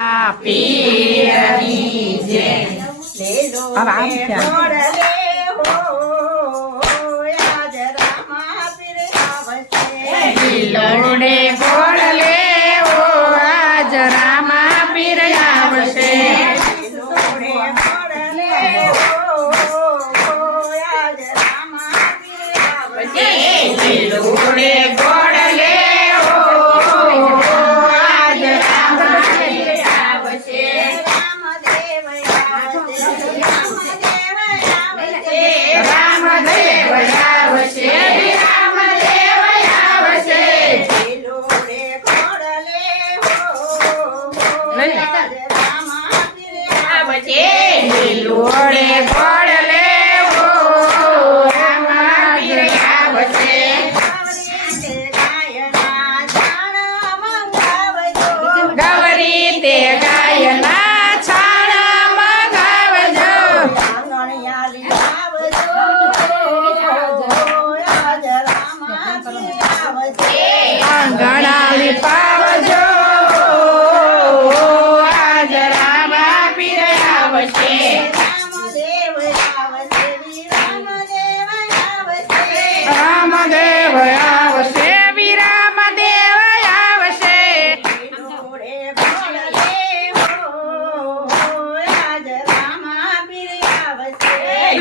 પીરની જય લીલો હવે આમ ઘોડલે હો આજ રામા પીર આવશે. લીલોડે ઘોડલે ઓ આજ રામા પીર આવશે. લીલોડે ઘોડલે હો આજ રામા પીર આવશે. લીલોડે ઘોડલે ઓ આજ રામા પીર આવશે. રામદેવ આવશે, રામદેવ આવશે, રામદેવ આવશે. લીલોડે ઘોડલે હો આજ રામા પીર આવશે. લીલોડે ઘોડલે ઓ રામા પીર આવશે. ગૌરી તે ગાયના છાણ મગાવજો. આંગણાલી પાવજો આજ રામા પીર આવશે. રામદેવ આવશે, વિરામદેવ આવશે.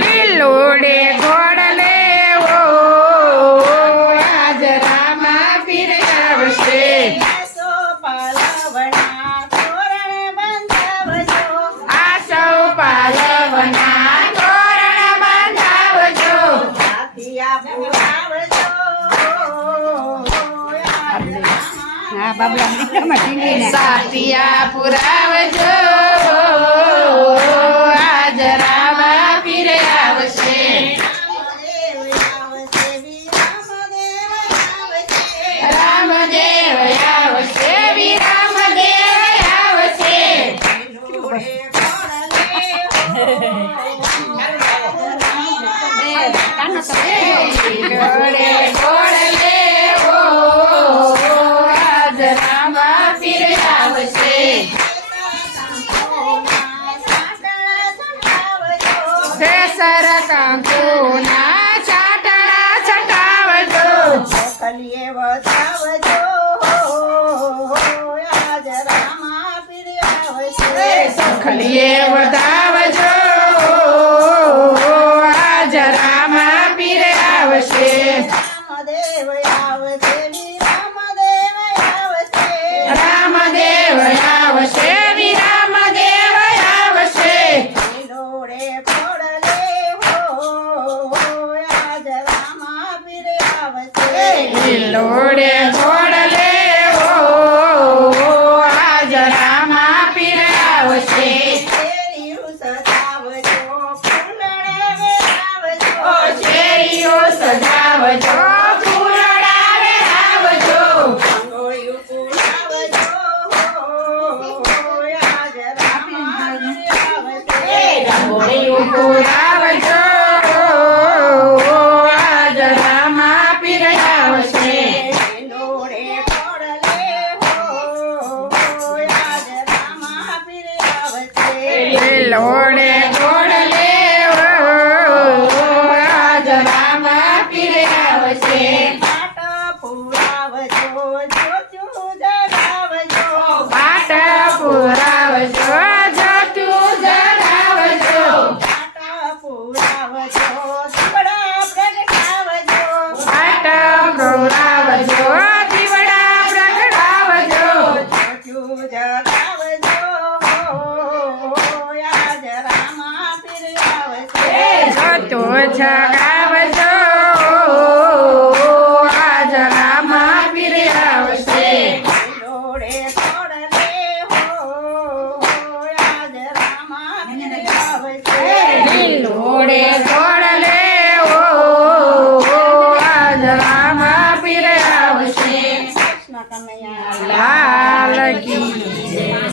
લીલોડે ઘોડલે ઓ આજ રામા પીર આવશે. આ સૌ પાલવના તોરણ બંધાવજો. સાતિયા પુરાવજો આજ રામા પીર આવશે. રામદેવ આવશે, વિરામદેવ આવશે. લીલોડે ઘોડલે ઓ આજ રામા પીર આવશે. કેસર કંકુના ચાટણા છટાવજો. કલિયે વસાવજો આજ રામા પીર આવશે. સખલીએ વધાવજો આજ રામા પીર આવશે. રામદેવ આવશે, વિરામદેવ આવશે. રામદેવ આવશે, વિરામદેવ આવશે. લીલોડે ઘોડલે હો આજ રામા પીર આવશે. લીલોડે ઘોડલે ઓ આજ રામા પીર આવશે. શેરીયું સજાવજો, ફૂલડા વેરાવજો. ઓ શેરીઓ સજાવજો, ફૂલડા વેરાવજો. રંગોળિયું પુરાવજો આજ રામા પીર આવશે. રંગોળીઓ પુરાવજો આજ રામા પીર આવશે. લીલોડે ઘોડલે હો આજ રામા પીર આવશે. લીલોડે ઘોડલે ઓ આજ રામા પીર આવશે. પાટ પુરાવજો, જોતું જગાવજો. પાટ પુરાવજો, જોતું જગાવજો. પાટ પુરાવજો, દીવડા પ્રગટાવજો. પાટ પુરાવજો, દીવડા પ્રગટાવજો. જોતું જગાવજો આજ રામા પીર આવશે. જોતું જગાવજો આજ રામા પીર આવશે. લીલોડે ઘોડલે હો આજ રામા પીર આવશે.